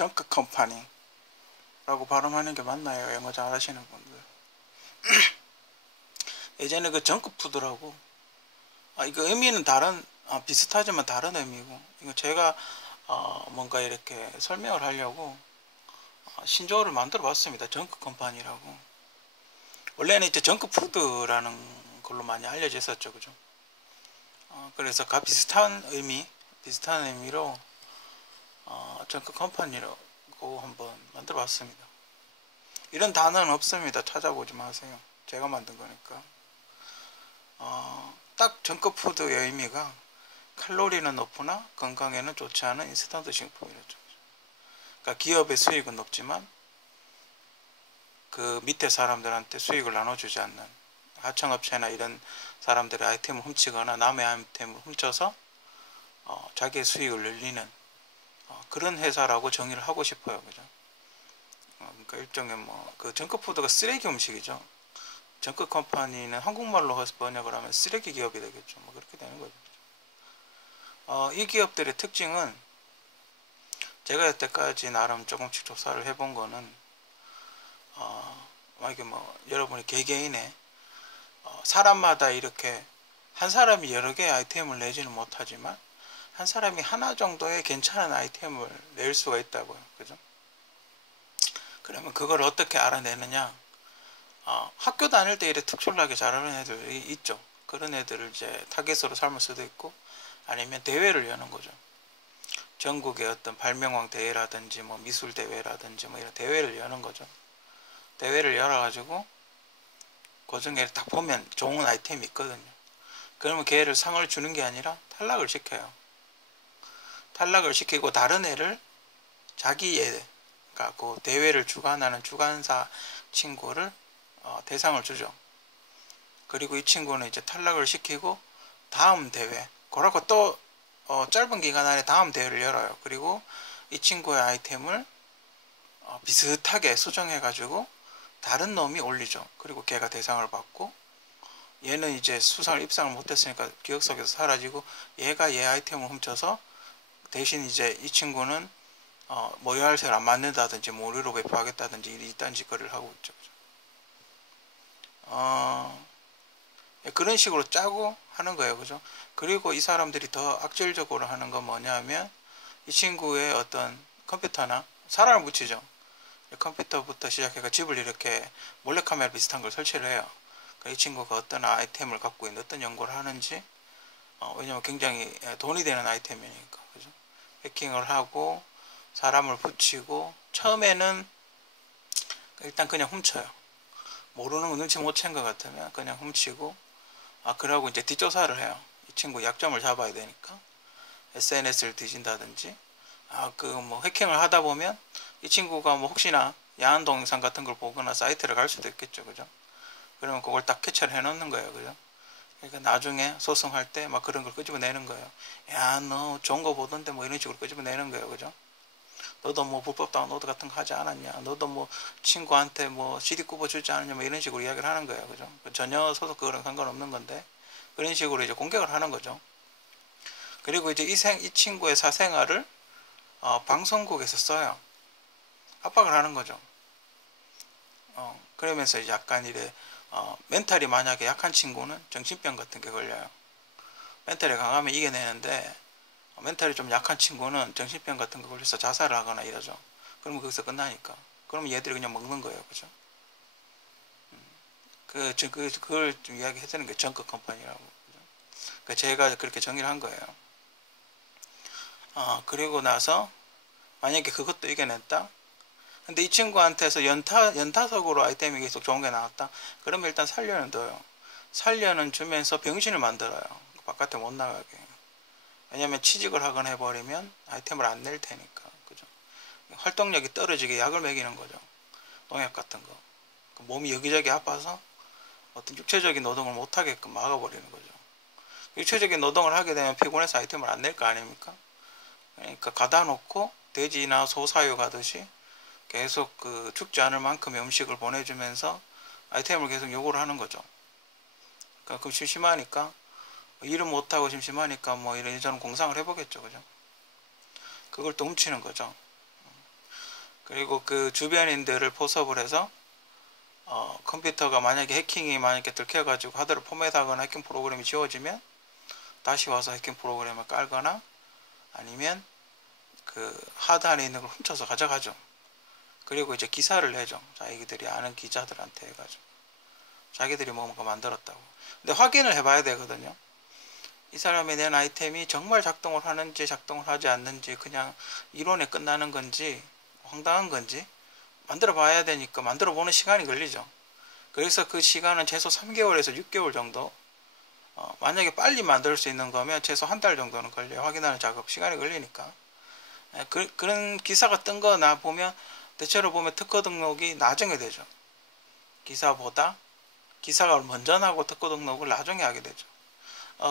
정크 컴퍼니 라고 발음하는 게 맞나요? 영어 잘 하시는 분들. 예전에 그 정크푸드라고, 이거 의미는 비슷하지만 다른 의미고, 이거 제가 뭔가 이렇게 설명을 하려고 신조어를 만들어 봤습니다. 정크 컴퍼니라고. 원래는 이제 정크푸드라는 걸로 많이 알려져 있었죠, 그죠? 그래서 비슷한 의미로 정크 컴퍼니라고 한번 만들어 봤습니다. 이런 단어는 없습니다. 찾아보지 마세요. 제가 만든 거니까. 딱 정크푸드의 의미가 칼로리는 높으나 건강에는 좋지 않은 인스턴트 식품이랬죠. 그러니까 기업의 수익은 높지만 그 밑에 사람들한테 수익을 나눠주지 않는, 하청업체나 이런 사람들의 아이템을 훔치거나 남의 아이템을 훔쳐서 자기의 수익을 늘리는 그런 회사라고 정의를 하고 싶어요. 그죠? 그러니까 일종의 그 정크푸드가 쓰레기 음식이죠. 정크 컴퍼니는 한국말로 번역을 하면 쓰레기 기업이 되겠죠. 그렇게 되는 거죠. 이 기업들의 특징은, 제가 여태까지 나름 조금씩 조사를 해본 거는, 만약에 여러분이 개개인의 사람마다 이렇게 한 사람이 여러 개의 아이템을 내지는 못하지만 한 사람이 하나 정도의 괜찮은 아이템을 낼 수가 있다고요. 그죠? 그러면 그걸 어떻게 알아내느냐? 학교 다닐 때 이렇게 특출나게 잘하는 애들이 있죠. 그런 애들을 이제 타겟으로 삼을 수도 있고, 아니면 대회를 여는 거죠. 전국의 어떤 발명왕 대회라든지 미술 대회라든지 이런 대회를 여는 거죠. 대회를 열어가지고 그 중에 딱 보면 좋은 아이템이 있거든요. 그러면 걔를 상을 주는 게 아니라 탈락을 시켜요. 탈락을 시키고 다른 애를, 그러니까 그 대회를 주관하는 주관사 친구를 대상을 주죠. 그리고 이 친구는 이제 탈락을 시키고 다음 대회, 그러고 또 짧은 기간 안에 다음 대회를 열어요. 그리고 이 친구의 아이템을 비슷하게 수정해 가지고 다른 놈이 올리죠. 그리고 걔가 대상을 받고, 얘는 이제 수상을 입상을 못했으니까 기억 속에서 사라지고, 얘가 얘 아이템을 훔쳐서 대신 이제 이 친구는 모여할색을 안 맞는다든지 무료로 배포하겠다든지 이딴 짓거리를 하고 있죠. 그런 식으로 짜고 하는 거예요. 그죠? 그리고 이 사람들이 더 악질적으로 하는 건 뭐냐면, 이 친구의 어떤 컴퓨터나 사람을 붙이죠. 컴퓨터부터 시작해서 집을 이렇게 몰래카메라 비슷한 걸 설치를 해요. 이 친구가 어떤 아이템을 갖고 있는, 어떤 연구를 하는지, 왜냐면 굉장히 돈이 되는 아이템이니까. 그죠? 해킹을 하고 사람을 붙이고, 처음에는 일단 그냥 훔쳐요. 모르는 거 눈치 못 챈 것 같으면 그냥 훔치고, 그러고 이제 뒷조사를 해요. 이 친구 약점을 잡아야 되니까 SNS를 뒤진다든지, 해킹을 하다 보면 이 친구가 혹시나 야한 동영상 같은 걸 보거나 사이트를 갈 수도 있겠죠. 그죠? 그러면 그걸 딱 캐치를 해 놓는 거예요. 그죠? 그러니까 나중에 소송할 때 그런 걸 끄집어내는 거예요. 야, 너 좋은 거 보던데 이런 식으로 끄집어내는 거예요. 그죠? 너도 불법 다운로드 같은 거 하지 않았냐? 너도 친구한테 CD 굽어주지 않았냐? 이런 식으로 이야기를 하는 거예요. 그죠? 전혀 소속 그거랑 상관없는 건데, 그런 식으로 이제 공격을 하는 거죠. 그리고 이제 이 친구의 사생활을 방송국에서 써요. 압박을 하는 거죠. 그러면서 이제 약간 멘탈이 만약에 약한 친구는 정신병 같은 게 걸려요. 멘탈이 강하면 이겨내는데, 멘탈이 좀 약한 친구는 정신병 같은 거 걸려서 자살을 하거나 이러죠. 그러면 거기서 끝나니까. 그러면 얘들이 그냥 먹는 거예요. 그죠? 그걸 좀 이야기 해주는 게 정크 컴퍼니라고. 그죠? 제가 그렇게 정의를 한 거예요. 그리고 나서 만약에 그것도 이겨냈다? 근데 이 친구한테서 연타석으로 아이템이 계속 좋은 게 나왔다? 그러면 일단 살려는 둬요. 살려는 주면서 병신을 만들어요. 바깥에 못 나가게. 왜냐면 취직을 하거나 해버리면 아이템을 안 낼 테니까. 그죠? 활동력이 떨어지게 약을 먹이는 거죠. 농약 같은 거. 몸이 여기저기 아파서 어떤 육체적인 노동을 못하게끔 막아버리는 거죠. 육체적인 노동을 하게 되면 피곤해서 아이템을 안 낼 거 아닙니까? 그러니까 가다 놓고 돼지나 소 사유 가듯이 계속 죽지 않을 만큼의 음식을 보내주면서 아이템을 계속 요구를 하는 거죠. 그럼 심심하니까, 일은 못하고 심심하니까 이런저런 공상을 해보겠죠. 그죠? 그걸 또 훔치는 거죠. 그리고 그 주변인들을 포섭을 해서 컴퓨터가 만약에 해킹이 만약에 들켜가지고 하드를 포맷하거나 해킹 프로그램이 지워지면 다시 와서 해킹 프로그램을 깔거나 아니면 그 하드 안에 있는 걸 훔쳐서 가져가죠. 그리고 이제 기사를 내죠. 자기들이 아는 기자들한테 해가지고 자기들이 뭔가 만들었다고. 근데 확인을 해봐야 되거든요. 이 사람이 낸 아이템이 정말 작동을 하는지 작동을 하지 않는지 그냥 이론에 끝나는 건지 황당한 건지 만들어 봐야 되니까 만들어 보는 시간이 걸리죠. 그래서 그 시간은 최소 3개월에서 6개월 정도, 만약에 빨리 만들 수 있는 거면 최소 한 달 정도는 걸려요. 확인하는 작업 시간이 걸리니까. 그런 기사가 뜬 거나 보면 대체로 보면 특허 등록이 나중에 되죠. 기사보다 기사가 먼저 나고 특허 등록을 나중에 하게 되죠.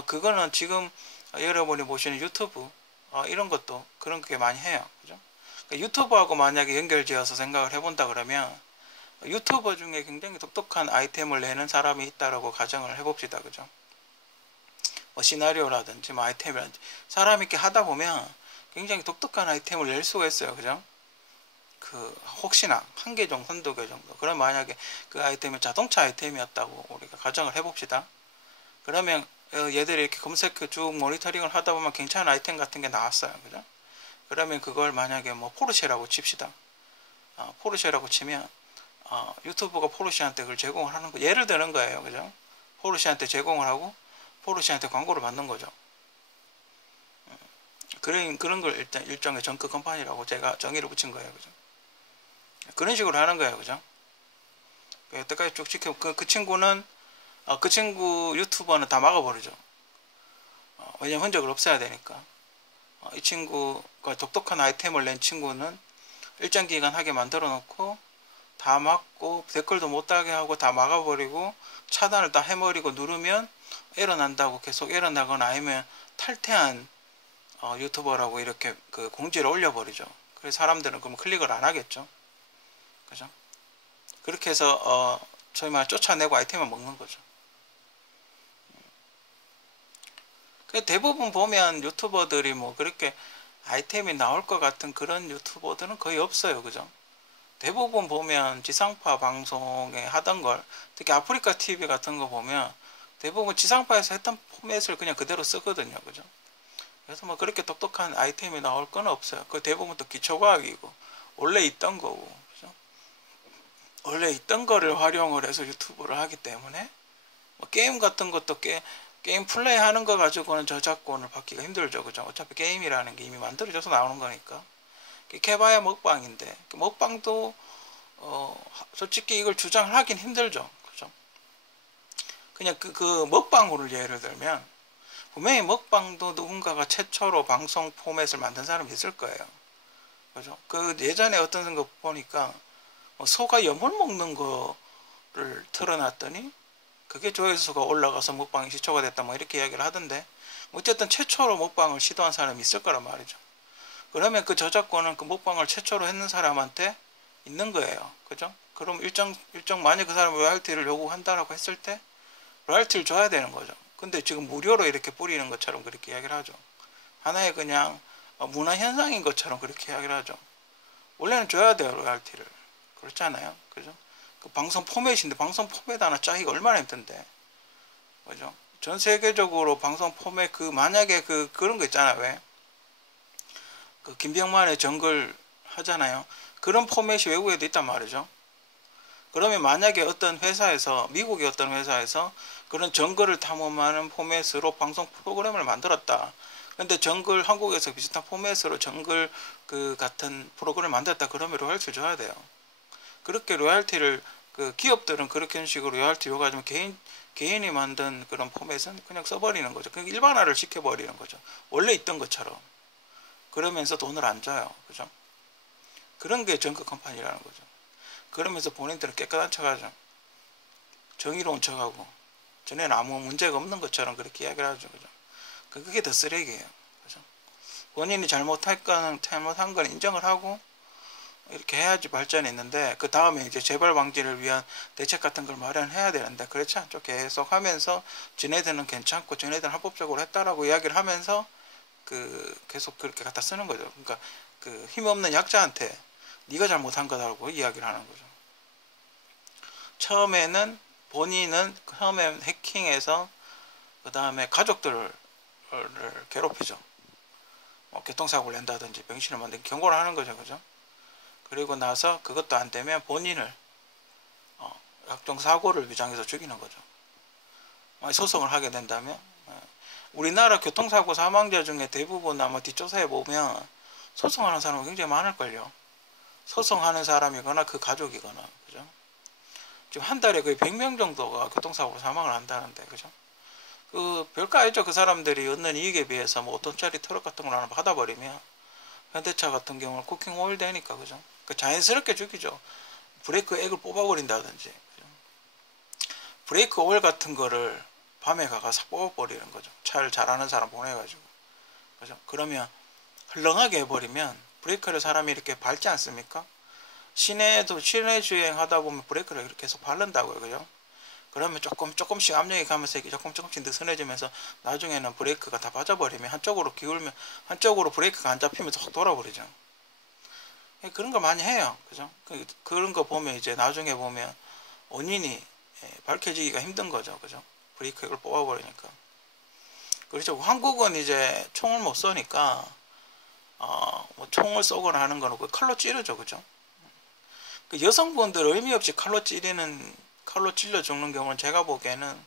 그거는 지금 여러분이 보시는 유튜브 이런 것도 그런 게 많이 해요. 그죠? 그러니까 유튜브하고 만약에 연결지어서 생각을 해본다 그러면 유튜버 중에 굉장히 독특한 아이템을 내는 사람이 있다라고 가정을 해봅시다. 그죠? 뭐 시나리오라든지 뭐 아이템이라든지 사람이 이렇게 하다 보면 굉장히 독특한 아이템을 낼 수가 있어요. 그죠? 그 혹시나 한 개 정도, 한두 개 정도. 그럼 만약에 그 아이템이 자동차 아이템이었다고 우리가 가정을 해봅시다. 그러면 얘들이 이렇게 검색 쭉 모니터링을 하다 보면 괜찮은 아이템 같은 게 나왔어요. 그죠? 그러면 그걸 만약에 뭐 포르쉐라고 칩시다. 포르쉐라고 치면 유튜브가 포르쉐한테 그걸 제공을 하는 거 예를 드는 거예요. 그죠? 포르쉐한테 제공을 하고 포르쉐한테 광고를 받는 거죠. 그런 걸 일단 일종의 정크 컴퍼니라고 제가 정의를 붙인 거예요. 그죠? 그런 식으로 하는 거예요. 그죠? 여태까지 쭉 지켜 그 친구는 그 친구 유튜버는 다 막아버리죠. 왜냐면 흔적을 없애야 되니까. 이 친구가 독특한 아이템을 낸 친구는 일정 기간 하게 만들어 놓고 다 막고 댓글도 못 달게 하고 다 막아버리고 차단을 다 해버리고 누르면 에러 난다고 계속 에러 나거나 아니면 탈퇴한 유튜버라고 이렇게 그 공지를 올려버리죠. 그래서 사람들은 그럼 클릭을 안 하겠죠. 그죠? 그렇게 해서 소위 말해 쫓아내고 아이템을 먹는 거죠. 대부분 보면 유튜버들이 뭐 그렇게 아이템이 나올 것 같은 그런 유튜버들은 거의 없어요. 그죠? 대부분 보면 지상파 방송에 하던 걸, 특히 아프리카 TV 같은 거 보면 대부분 지상파에서 했던 포맷을 그냥 그대로 쓰거든요. 그죠? 그래서 뭐 그렇게 똑똑한 아이템이 나올 건 없어요. 그 대부분 또 기초과학이고 원래 있던 거고. 그죠? 원래 있던 거를 활용을 해서 유튜브를 하기 때문에 뭐 게임 같은 것도 게임 플레이 하는 거 가지고는 저작권을 받기가 힘들죠. 그죠? 어차피 게임이라는 게 이미 만들어져서 나오는 거니까. 해봐야 먹방인데, 먹방도, 솔직히 이걸 주장을 하긴 힘들죠. 그죠? 그냥 그 먹방으로 예를 들면, 분명히 먹방도 누군가가 최초로 방송 포맷을 만든 사람이 있을 거예요. 그죠? 그 예전에 어떤 거 보니까, 소가 염을 먹는 거를 틀어놨더니, 그게 조회수가 올라가서 먹방이 시초가 됐다 뭐 이렇게 이야기를 하던데 어쨌든 최초로 먹방을 시도한 사람이 있을 거란 말이죠. 그러면 그 저작권은 그 먹방을 최초로 했는 사람한테 있는 거예요. 그죠? 그럼 일정 만약 그 사람이 로열티를 요구한다라고 했을 때 로열티를 줘야 되는 거죠. 근데 지금 무료로 이렇게 뿌리는 것처럼 그렇게 이야기를 하죠. 하나의 그냥 문화 현상인 것처럼 그렇게 이야기를 하죠. 원래는 줘야 돼요, 로열티를. 그렇잖아요. 그죠? 그 방송 포맷인데 방송 포맷 하나 짜기가 얼마나 힘든데. 그죠? 전 세계적으로 방송 포맷 만약에 그런 거 있잖아요. 왜? 그 김병만의 정글 하잖아요. 그런 포맷이 외국에도 있단 말이죠. 그러면 만약에 어떤 회사에서 미국의 어떤 회사에서 그런 정글을 탐험하는 포맷으로 방송 프로그램을 만들었다. 근데 정글 한국에서 비슷한 포맷으로 정글 그 같은 프로그램을 만들었다. 그러면 로열티를 줘야 돼요. 그렇게 로열티를 기업들은 그렇게 식으로 로열티 요가지면 개인이 만든 그런 포맷은 그냥 써버리는 거죠. 그냥 일반화를 시켜버리는 거죠. 원래 있던 것처럼. 그러면서 돈을 안 줘요. 그죠? 그런 게 정크 컴퍼니라는 거죠. 그러면서 본인들은 깨끗한 척하죠. 정의로운 척하고 전에는 아무 문제가 없는 것처럼 그렇게 이야기를 하죠. 그죠? 그게 더 쓰레기예요. 그죠? 본인이 잘못한 건 인정을 하고 이렇게 해야지 발전이 있는데 그 다음에 이제 재발 방지를 위한 대책 같은 걸 마련해야 되는데 그렇지 않죠. 계속 하면서 쟤네들은 괜찮고 쟤네들은 합법적으로 했다라고 이야기를 하면서 계속 그렇게 갖다 쓰는 거죠. 그러니까 힘없는 약자한테 네가 잘못한 거다라고 이야기를 하는 거죠. 처음에는 본인은 처음에 해킹해서 그 다음에 가족들을 괴롭히죠. 교통사고를 낸다든지 병신을 만든 경고를 하는 거죠. 그죠? 그리고 나서 그것도 안 되면 본인을 각종 사고를 주장해서 죽이는 거죠. 소송을 하게 된다면 우리나라 교통사고 사망자 중에 대부분 아마 뒷조사해 보면 소송하는 사람은 굉장히 많을걸요. 소송하는 사람이거나 그 가족이거나. 그죠? 지금 한 달에 거의 100명 정도가 교통사고로 사망을 한다는데, 그죠? 별거 아니죠. 그 사람들이 얻는 이익에 비해서 뭐 5톤짜리 트럭 같은 걸 하나 받아버리면 현대차 같은 경우는 쿠킹 오일 되니까, 그죠? 자연스럽게 죽이죠. 브레이크 액을 뽑아버린다든지, 그죠? 브레이크 오일 같은 거를 밤에 가서 뽑아버리는 거죠. 차를 잘하는 사람 보내가지고, 그죠? 그러면 헐렁하게 해버리면 브레이크를 사람이 이렇게 밟지 않습니까? 시내 주행 하다 보면 브레이크를 이렇게 계속 밟는다고요. 그죠? 그러면 조금씩 압력이 가면서 이렇게 조금씩 느슨해지면서 나중에는 브레이크가 다 빠져버리면 한쪽으로 기울면 한쪽으로 브레이크가 안 잡히면서 확 돌아버리죠. 그런 거 많이 해요. 그죠? 그런 거 보면 이제 나중에 보면 원인이 밝혀지기가 힘든 거죠. 그죠? 브레이크를 뽑아버리니까. 그렇죠. 한국은 이제 총을 못 쏘니까 뭐 총을 쏘거나 하는 거는 칼로 찌르죠. 그죠? 여성분들 의미 없이 칼로 찔러 죽는 경우는 제가 보기에는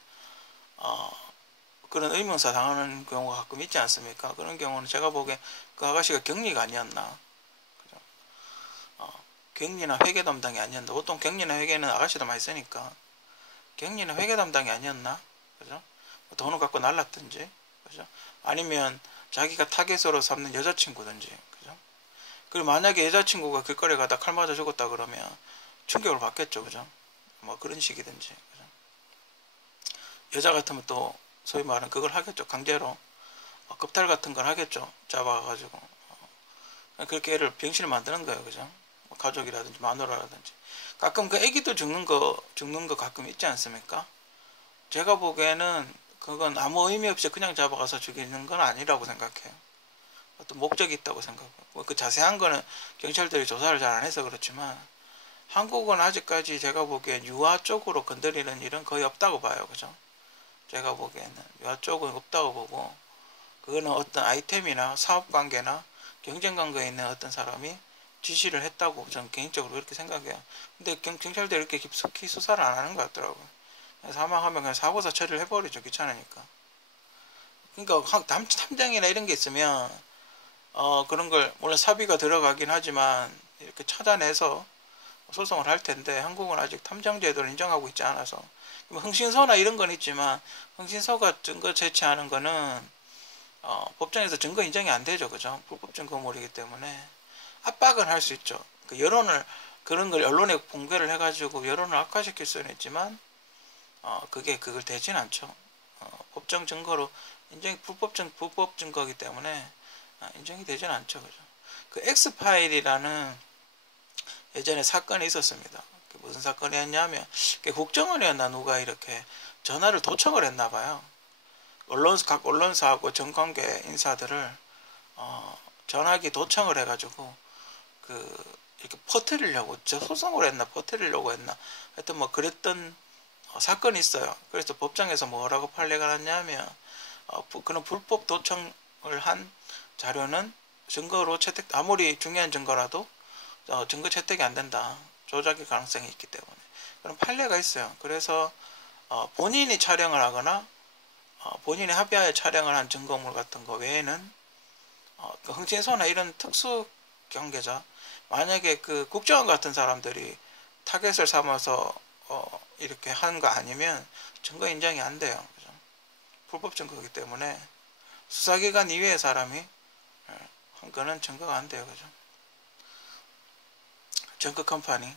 그런 의문사 당하는 경우가 가끔 있지 않습니까? 그런 경우는 제가 보기에 그 아가씨가 격리가 아니었나. 그죠? 격리나 회계 담당이 아니었나. 보통 격리나 회계는 아가씨도 많이 쓰니까 격리나 회계 담당이 아니었나. 그죠? 돈을 갖고 날랐든지, 그죠? 아니면 자기가 타겟으로 삼는 여자친구든지, 그죠? 그리고 만약에 여자친구가 길거리에 가다 칼 맞아 죽었다 그러면 충격을 받겠죠. 그죠? 뭐 그런 식이든지. 그죠? 여자 같으면 또 소위 말하는 그걸 하겠죠. 강제로 겁탈 같은 걸 하겠죠. 잡아가지고 그렇게 애를 병신을 만드는 거예요. 그죠? 가족이라든지 마누라라든지. 가끔 그 애기도 죽는 거 가끔 있지 않습니까? 제가 보기에는 그건 아무 의미 없이 그냥 잡아가서 죽이는 건 아니라고 생각해요. 어떤 목적이 있다고 생각하고, 그 자세한 거는 경찰들이 조사를 잘 안 해서 그렇지만 한국은 아직까지 제가 보기엔 유아 쪽으로 건드리는 일은 거의 없다고 봐요. 그죠? 제가 보기에는 유아 쪽은 없다고 보고, 그거는 어떤 아이템이나 사업관계나 경쟁관계에 있는 어떤 사람이 지시를 했다고 저는 개인적으로 그렇게 생각해요. 근데 경찰들이 이렇게 깊숙이 수사를 안 하는 것 같더라고요. 사망하면 그냥 사고사 처리를 해버리죠. 귀찮으니까. 그러니까 탐정이나 이런 게 있으면 그런 걸 물론 사비가 들어가긴 하지만 이렇게 찾아내서 소송을 할 텐데, 한국은 아직 탐정 제도를 인정하고 있지 않아서. 흥신소나 이런 건 있지만 흥신소가 증거 제시하는 거는 법정에서 증거 인정이 안 되죠. 그죠? 불법 증거물이기 때문에 압박은 할 수 있죠. 여론을, 그런 걸 언론에 공개를 해가지고 여론을 악화시킬 수는 있지만 그걸 되진 않죠. 법정 증거로 인정이 불법 증거이기 때문에 인정이 되진 않죠. 그죠? 그 엑스파일이라는 예전에 사건이 있었습니다. 무슨 사건이었냐면 국정원이었나 누가 이렇게 전화를 도청을 했나 봐요. 각 언론사하고 정관계 인사들을 전화기 도청을 해가지고 이렇게 퍼뜨리려고, 소송을 했나 퍼뜨리려고 했나 하여튼 뭐 그랬던 사건이 있어요. 그래서 법정에서 뭐라고 판례가 났냐면 그런 불법 도청을 한 자료는 증거로 아무리 중요한 증거라도 증거 채택이 안 된다. 조작의 가능성이 있기 때문에 그런 판례가 있어요. 그래서 본인이 촬영을 하거나 본인이 합의하에 촬영을 한 증거물 같은 거 외에는 그 흥신소나 이런 특수 경계자, 만약에 그 국정원 같은 사람들이 타겟을 삼아서 이렇게 하는 거 아니면 증거 인정이 안 돼요. 그죠? 불법 증거이기 때문에 수사기관 이외의 사람이 한 거는 증거가 안 돼요. 그죠? 정크 컴퍼니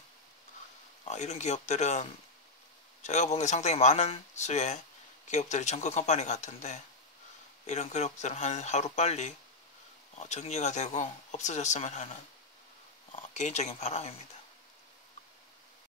이런 기업들은 제가 본 게 상당히 많은 수의 기업들이 정크 컴퍼니 같은데, 이런 기업들은 하루 빨리 정리가 되고 없어졌으면 하는 개인적인 바람입니다.